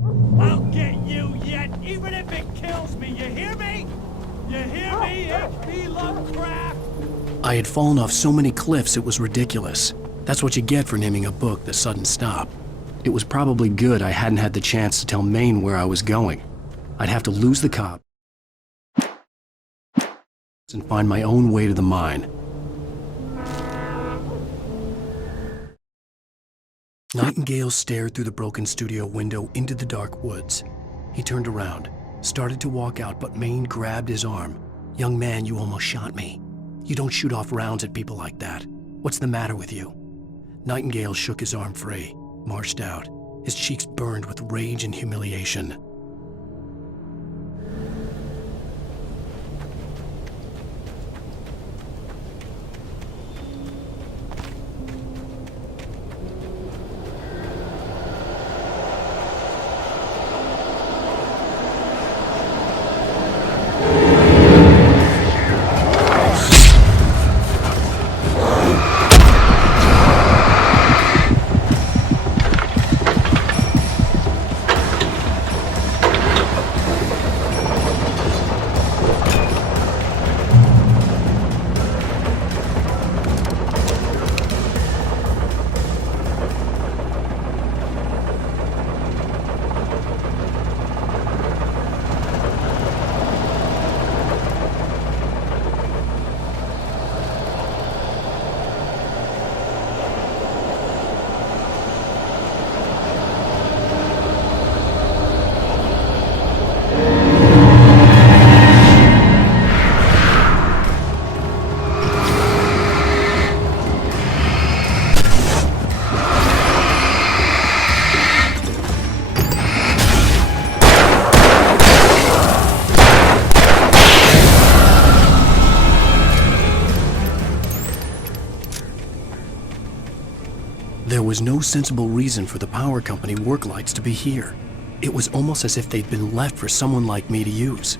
I'll get you yet, even if it kills me, you hear me? You hear me, H.P. Lovecraft? I had fallen off so many cliffs it was ridiculous. That's what you get for naming a book The Sudden Stop. It was probably good I hadn't had the chance to tell Maine where I was going. I'd have to lose the cop and find my own way to the mine. Nightingale stared through the broken studio window into the dark woods. He turned around, started to walk out, but Maine grabbed his arm. "Young man, you almost shot me. You don't shoot off rounds at people like that. What's the matter with you?" Nightingale shook his arm free, marched out. His cheeks burned with rage and humiliation. There was no sensible reason for the power company work lights to be here. It was almost as if they'd been left for someone like me to use.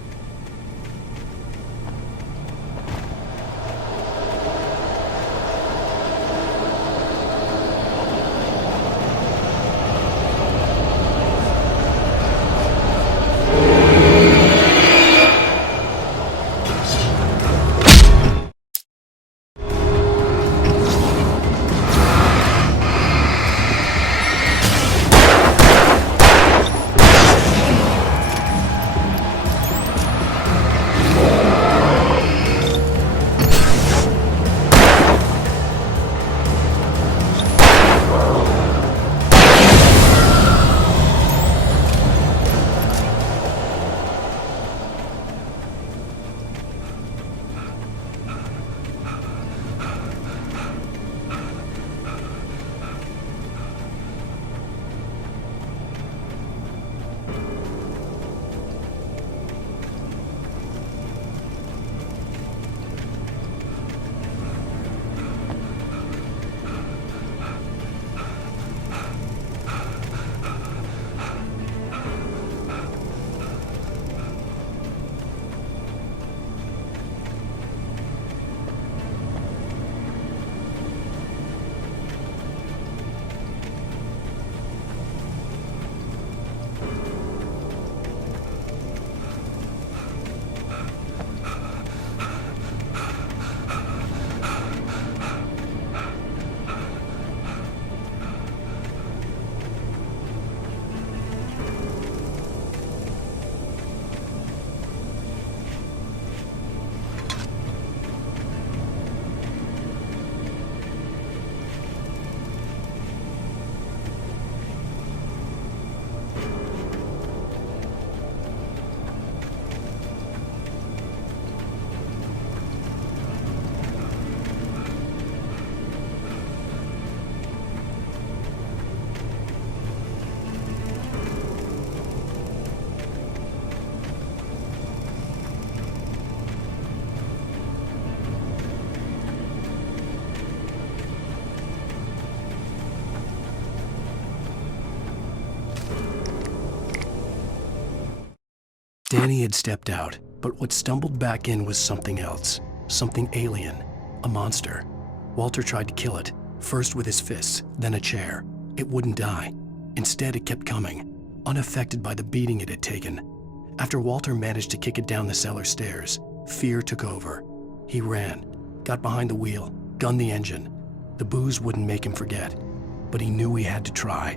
Danny had stepped out, but what stumbled back in was something else. Something alien. A monster. Walter tried to kill it, first with his fists, then a chair. It wouldn't die. Instead, it kept coming. unaffected by the beating it had taken. After Walter managed to kick it down the cellar stairs, fear took over. He ran, got behind the wheel, gunned the engine. The booze wouldn't make him forget, but he knew he had to try.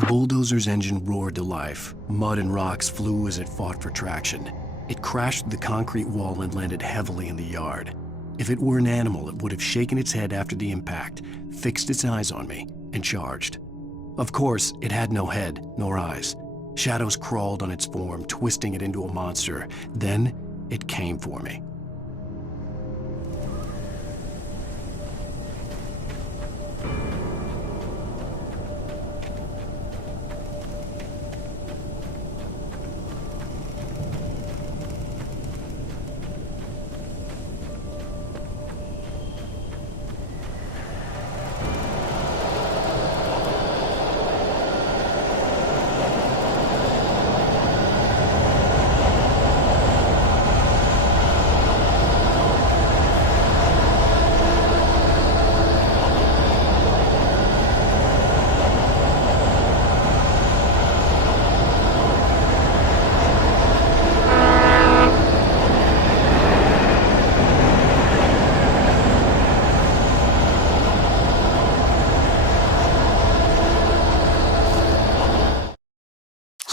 The bulldozer's engine roared to life. Mud and rocks flew as it fought for traction. It crashed through the concrete wall and landed heavily in the yard. If it were an animal, it would have shaken its head after the impact, fixed its eyes on me, and charged. Of course, it had no head, nor eyes. Shadows crawled on its form, twisting it into a monster. Then, it came for me.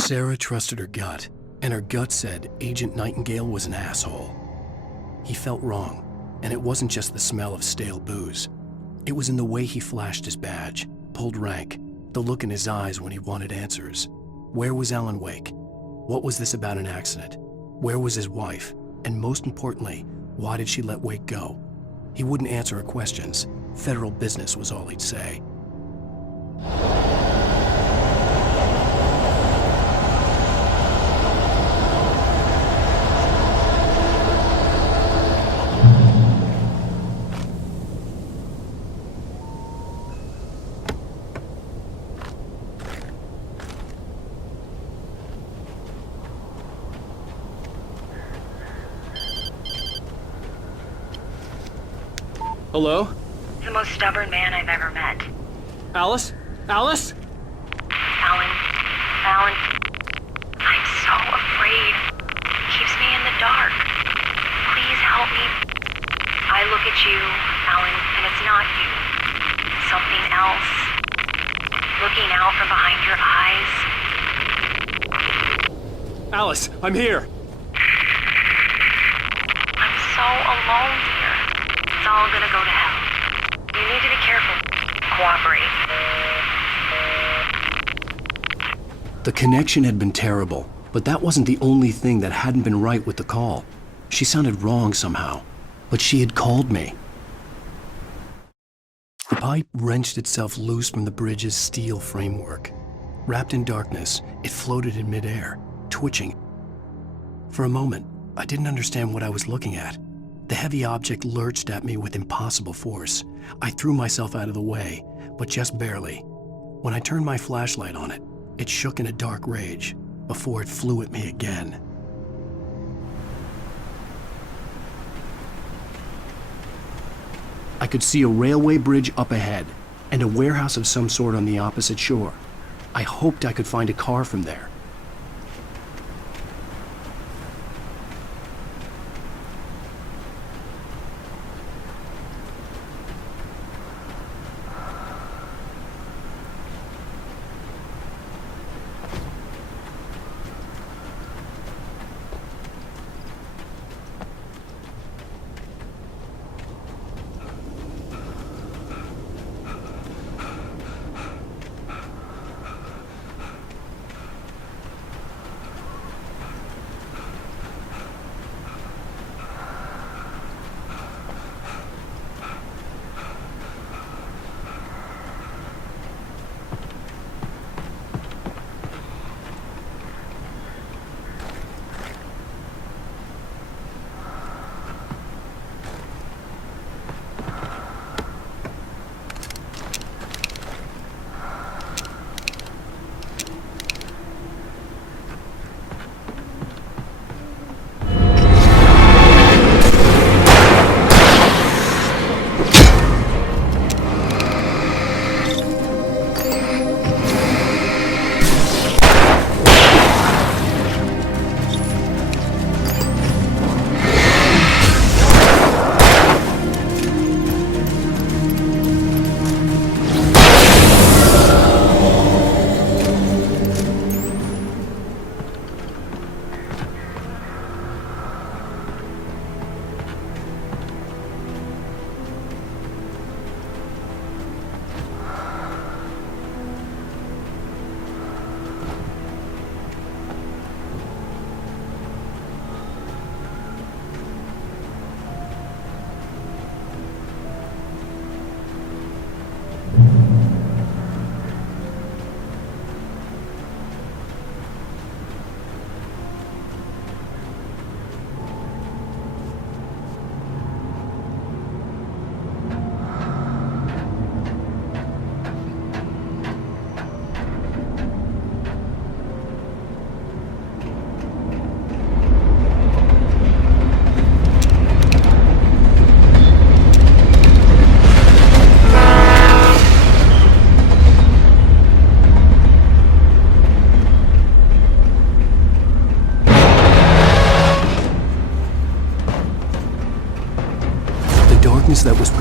Sarah trusted her gut, and her gut said Agent Nightingale was an asshole. He felt wrong, and it wasn't just the smell of stale booze. It was in the way he flashed his badge, pulled rank, the look in his eyes when he wanted answers. Where was Alan Wake? What was this about an accident? Where was his wife? And most importantly, why did she let Wake go? He wouldn't answer her questions. Federal business was all he'd say. Hello? The most stubborn man I've ever met. Alice? Alice? Alan. I'm so afraid. He keeps me in the dark. Please help me. I look at you, Alan, and it's not you. Something else. Looking out from behind your eyes. Alice, I'm here. I'm so alone here. It's all gonna go to hell. You need to be careful. Cooperate. The connection had been terrible, but that wasn't the only thing that hadn't been right with the call. She sounded wrong somehow, but she had called me. The pipe wrenched itself loose from the bridge's steel framework. Wrapped in darkness, it floated in midair, twitching. For a moment, I didn't understand what I was looking at. The heavy object lurched at me with impossible force. I threw myself out of the way, but just barely. When I turned my flashlight on it, it shook in a dark rage before it flew at me again. I could see a railway bridge up ahead and a warehouse of some sort on the opposite shore. I hoped I could find a car from there.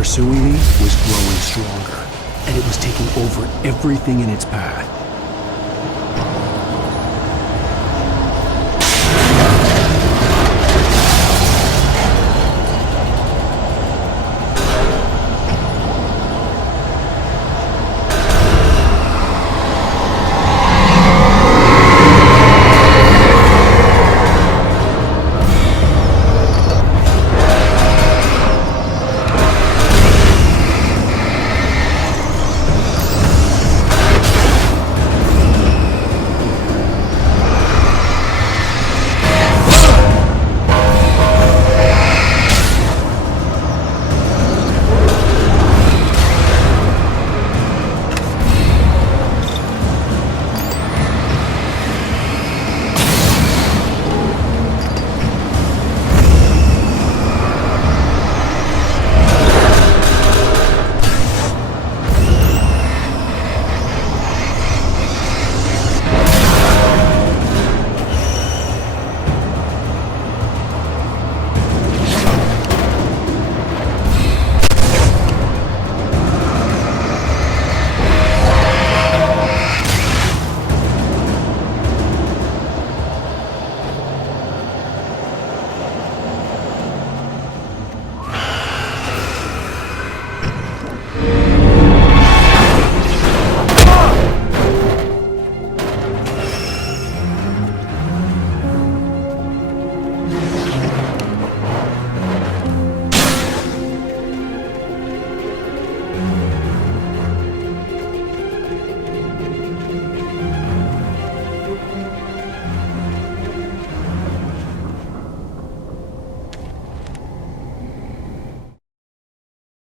pursuing me was growing stronger, and it was taking over everything in its path.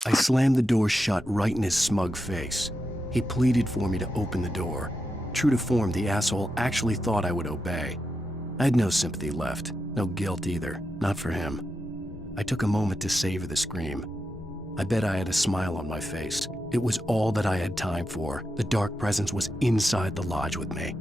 I slammed the door shut right in his smug face. He pleaded for me to open the door. True to form, the asshole actually thought I would obey. I had no sympathy left, no guilt either, not for him. I took a moment to savor the scream. I bet I had a smile on my face. It was all that I had time for. The dark presence was inside the lodge with me.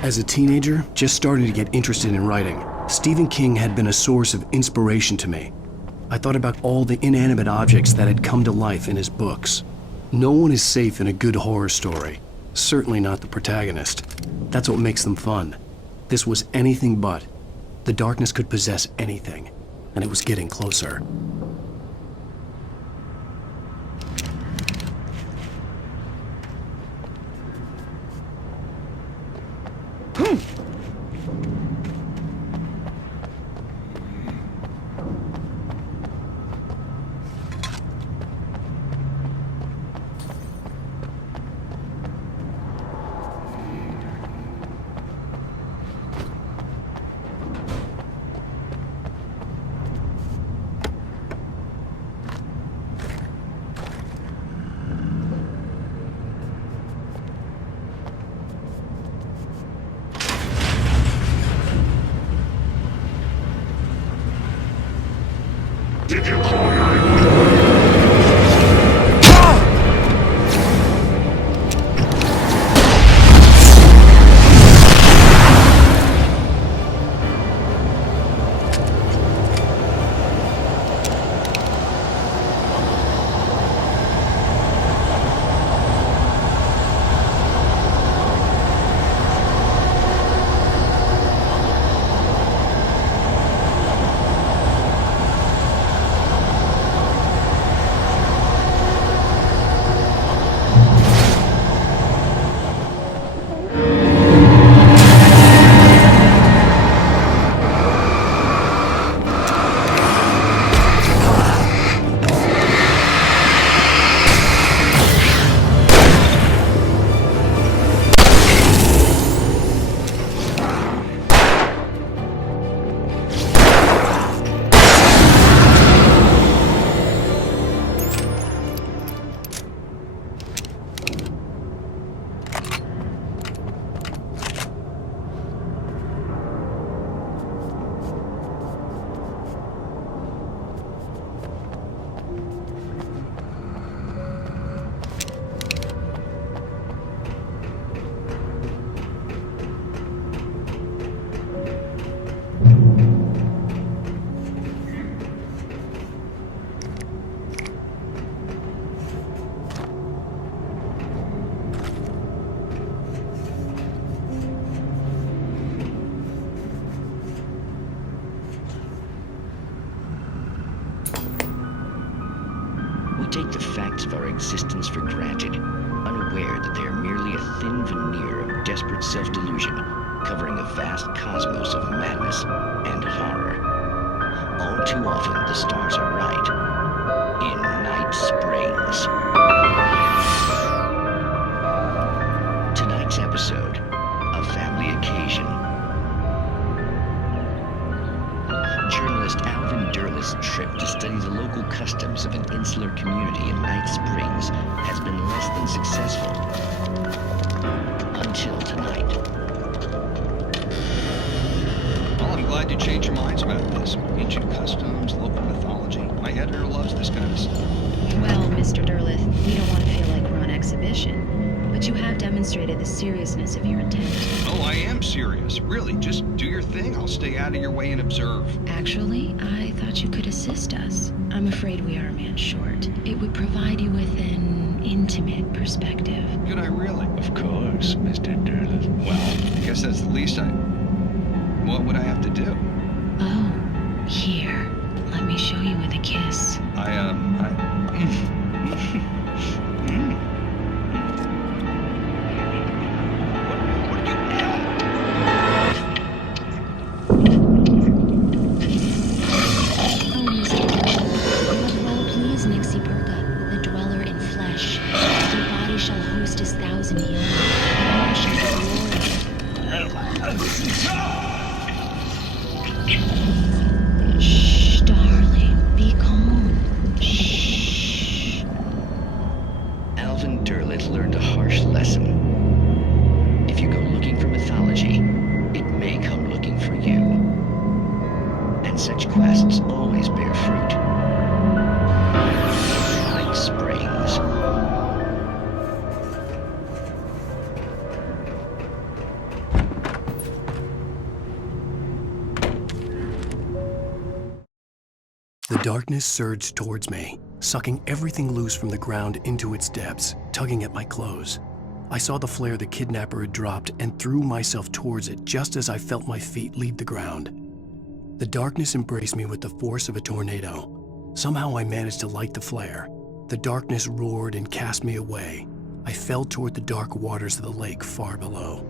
As a teenager, just starting to get interested in writing, Stephen King had been a source of inspiration to me. I thought about all the inanimate objects that had come to life in his books. No one is safe in a good horror story, certainly not the protagonist. That's what makes them fun. This was anything but. The darkness could possess anything, and it was getting closer. Did you call her? take the facts of our existence for granted, unaware that they are merely a thin veneer of desperate self-delusion, covering a vast cosmos of madness and horror. All too often, the stars are right. In Night Springs. Tonight's episode, a family occasion. Journalist Alvin Derlis' trip to study the local customs of an insular community in Night Springs has been less than successful. Until tonight. Well, I'm glad you changed your minds about this. Ancient customs, local mythology. My editor loves this kind of stuff. Well, Mr. Derleth, we don't want to feel like we're on exhibition, but you have demonstrated the seriousness of your intent. Oh, I am serious. Really, just do your thing. I'll stay out of your way and observe. Actually, I thought you could assist us. I'm afraid we are a man short. It would provide you with an intimate perspective. Could I really? Of course, Mr. Derlis. Well, I guess that's the least I... What would I have to do? Oh, here. Let me show you with a kiss. What did you do? Oh, Mr. Derleth, but well please, Nixie Burka, the dweller in flesh. Your body shall host his 1,000 young. And shall be Shh, darling, be calm. Shh. Alvin Derlis learned a harsh lesson. If you go looking for mythology, it may come looking for you. And such quests always bear fruit. Night Springs. The darkness surged towards me, sucking everything loose from the ground into its depths, tugging at my clothes. I saw the flare the kidnapper had dropped and threw myself towards it just as I felt my feet leave the ground. The darkness embraced me with the force of a tornado. Somehow I managed to light the flare. The darkness roared and cast me away. I fell toward the dark waters of the lake far below.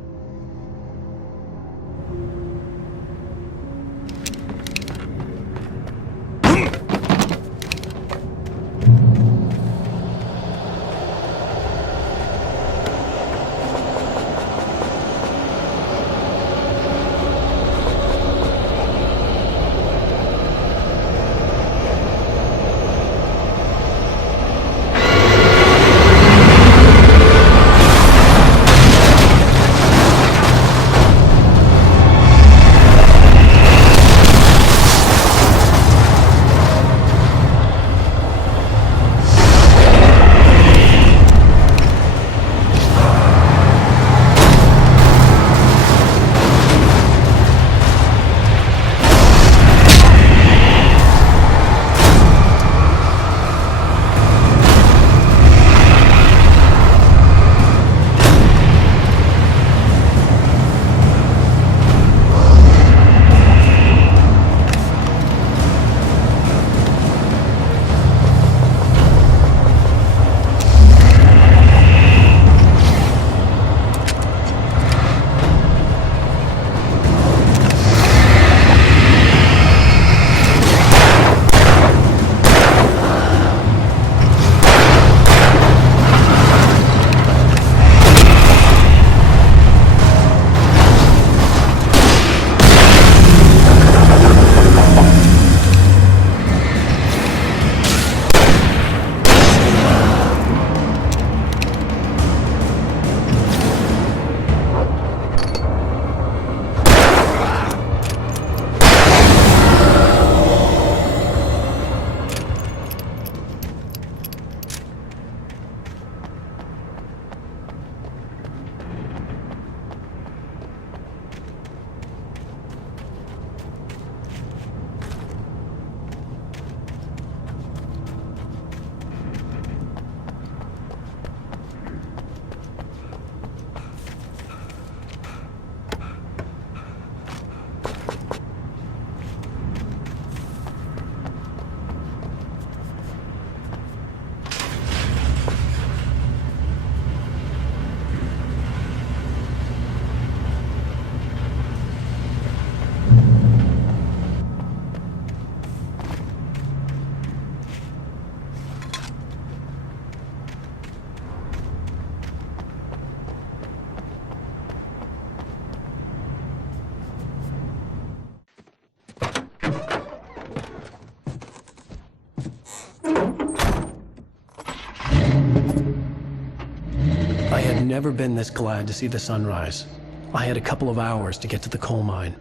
never been this glad to see the sunrise. I had a couple of hours to get to the coal mine.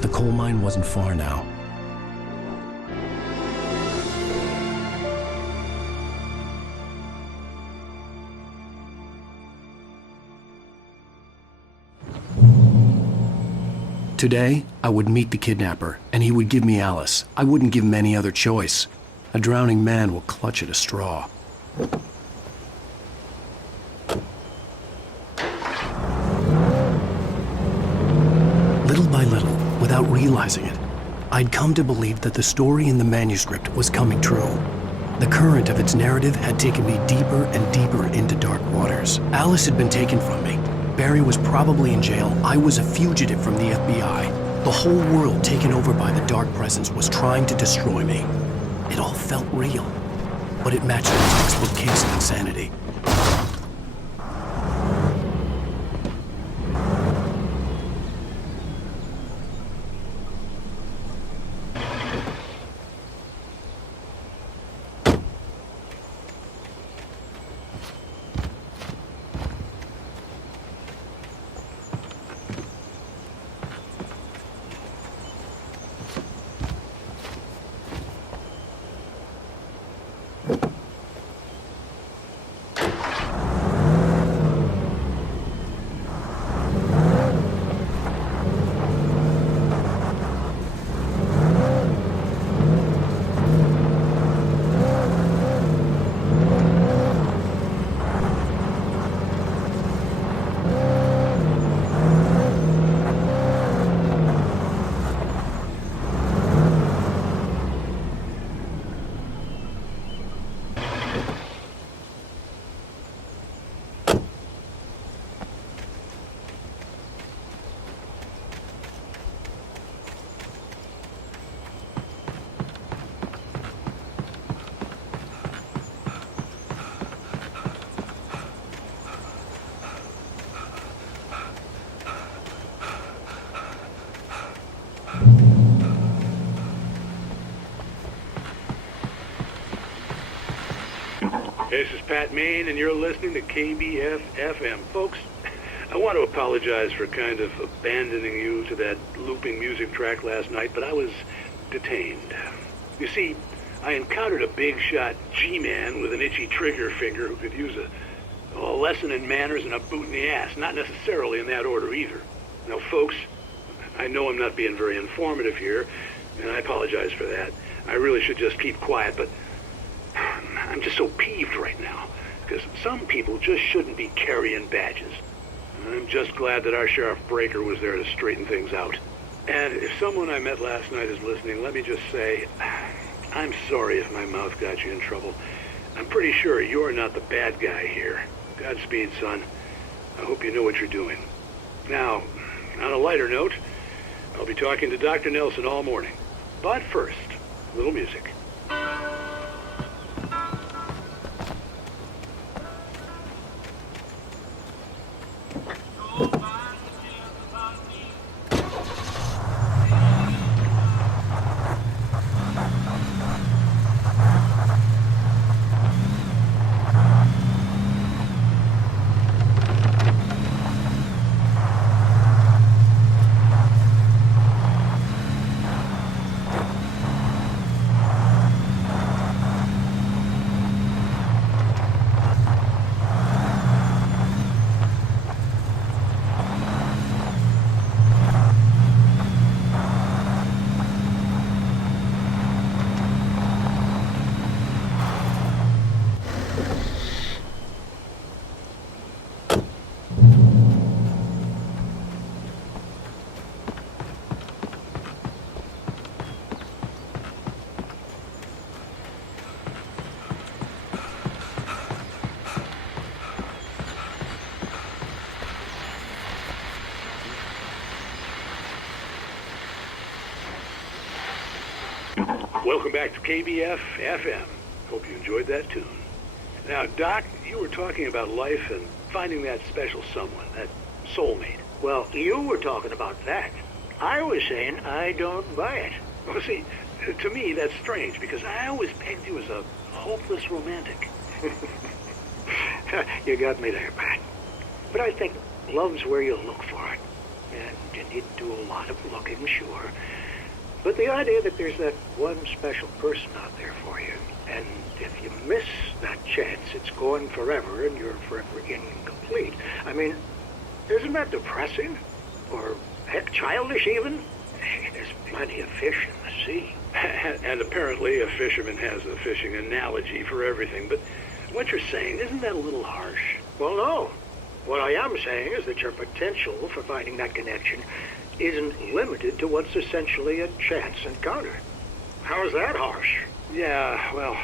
The coal mine wasn't far now. Today, I would meet the kidnapper, and he would give me Alice. I wouldn't give him any other choice. A drowning man will clutch at a straw. Little by little, without realizing it, I'd come to believe that the story in the manuscript was coming true. The current of its narrative had taken me deeper and deeper into dark waters. Alice had been taken from me. Barry was probably in jail. I was a fugitive from the FBI. The whole world taken over by the dark presence was trying to destroy me. It all felt real, but it matched a textbook case of insanity. This is Pat Main, and you're listening to KBF-FM. Folks, I want to apologize for kind of abandoning you to that looping music track last night, but I was detained. You see, I encountered a big-shot G-man with an itchy trigger finger who could use a lesson in manners and a boot in the ass. Not necessarily in that order, either. Now, folks, I know I'm not being very informative here, and I apologize for that. I really should just keep quiet, but I'm just so peeved right now, because some people just shouldn't be carrying badges. I'm just glad that our Sheriff Breaker was there to straighten things out. And if someone I met last night is listening, let me just say, I'm sorry if my mouth got you in trouble. I'm pretty sure you're not the bad guy here. Godspeed, son. I hope you know what you're doing. Now, on a lighter note, I'll be talking to Dr. Nelson all morning. But first, a little music. Welcome back to KBF-FM. Hope you enjoyed that tune. Now, Doc, you were talking about life and finding that special someone, that soulmate. Well, you were talking about that. I was saying I don't buy it. Well, see, to me that's strange because I always pegged you as a hopeless romantic. You got me there, Pat. But I think love's where you look for it. And you need to do a lot of looking, sure. But the idea that there's that one special person out there for you, and if you miss that chance, it's gone forever and you're forever incomplete. I mean, isn't that depressing? Or heck, childish even? There's plenty of fish in the sea. And apparently a fisherman has a fishing analogy for everything, but what you're saying, isn't that a little harsh? Well, no. What I am saying is that your potential for finding that connection isn't limited to what's essentially a chance encounter. How is that harsh? Yeah, well,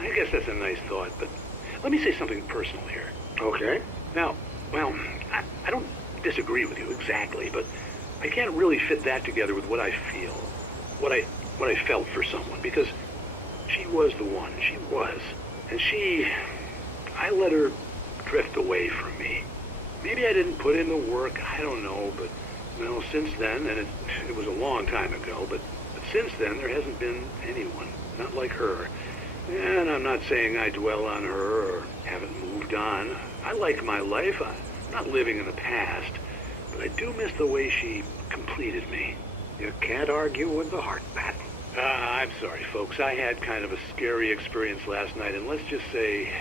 I guess that's a nice thought, but let me say something personal here. Okay. Now, well, I don't disagree with you exactly, but I can't really fit that together with what I feel, what I felt for someone, because she was the one, she was. And I let her drift away from me. Maybe I didn't put in the work, I don't know, but, well, since then, and it was a long time ago, but since then there hasn't been anyone, not like her. And I'm not saying I dwell on her or haven't moved on. I like my life, I'm not living in the past, but I do miss the way she completed me. You can't argue with the heart, Pat. I'm sorry, folks. I had kind of a scary experience last night, and let's just say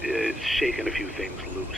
it's shaken a few things loose.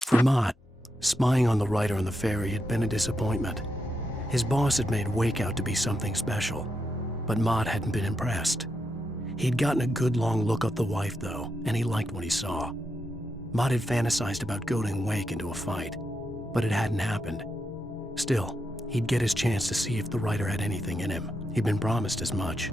For Mott, spying on the writer on the ferry had been a disappointment. His boss had made Wake out to be something special, but Mott hadn't been impressed. He'd gotten a good long look at the wife, though, and he liked what he saw. Mott had fantasized about goading Wake into a fight, but it hadn't happened. Still, he'd get his chance to see if the writer had anything in him. He'd been promised as much.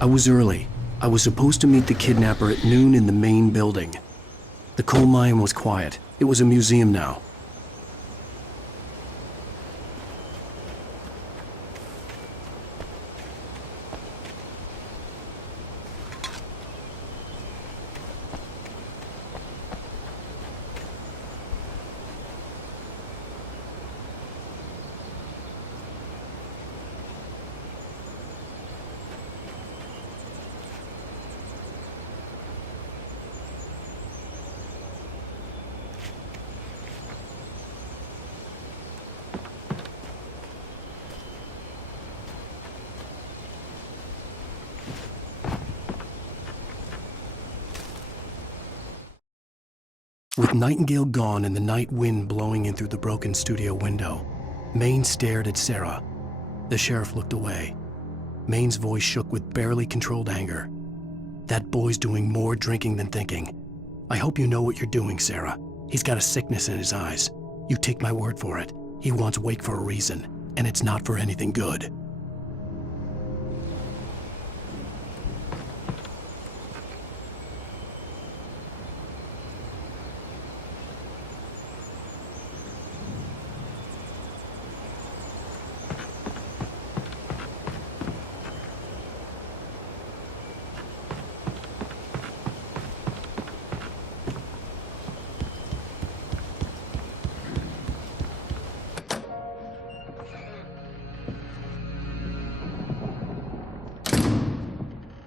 I was early. I was supposed to meet the kidnapper at noon in the main building. The coal mine was quiet. It was a museum now. With Nightingale gone and the night wind blowing in through the broken studio window, Maine stared at Sarah. The sheriff looked away. Maine's voice shook with barely controlled anger. That boy's doing more drinking than thinking. I hope you know what you're doing, Sarah. He's got a sickness in his eyes. You take my word for it. He wants Wake for a reason, and it's not for anything good.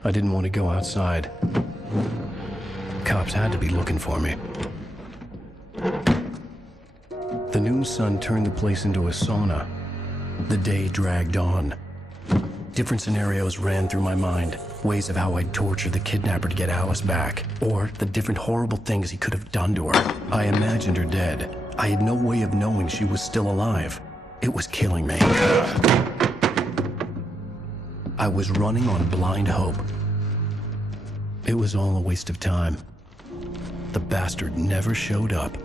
I didn't want to go outside. Cops had to be looking for me. The noon sun turned the place into a sauna. The day dragged on. Different scenarios ran through my mind. Ways of how I'd torture the kidnapper to get Alice back. Or the different horrible things he could have done to her. I imagined her dead. I had no way of knowing she was still alive. It was killing me. I was running on blind hope. It was all a waste of time. The bastard never showed up.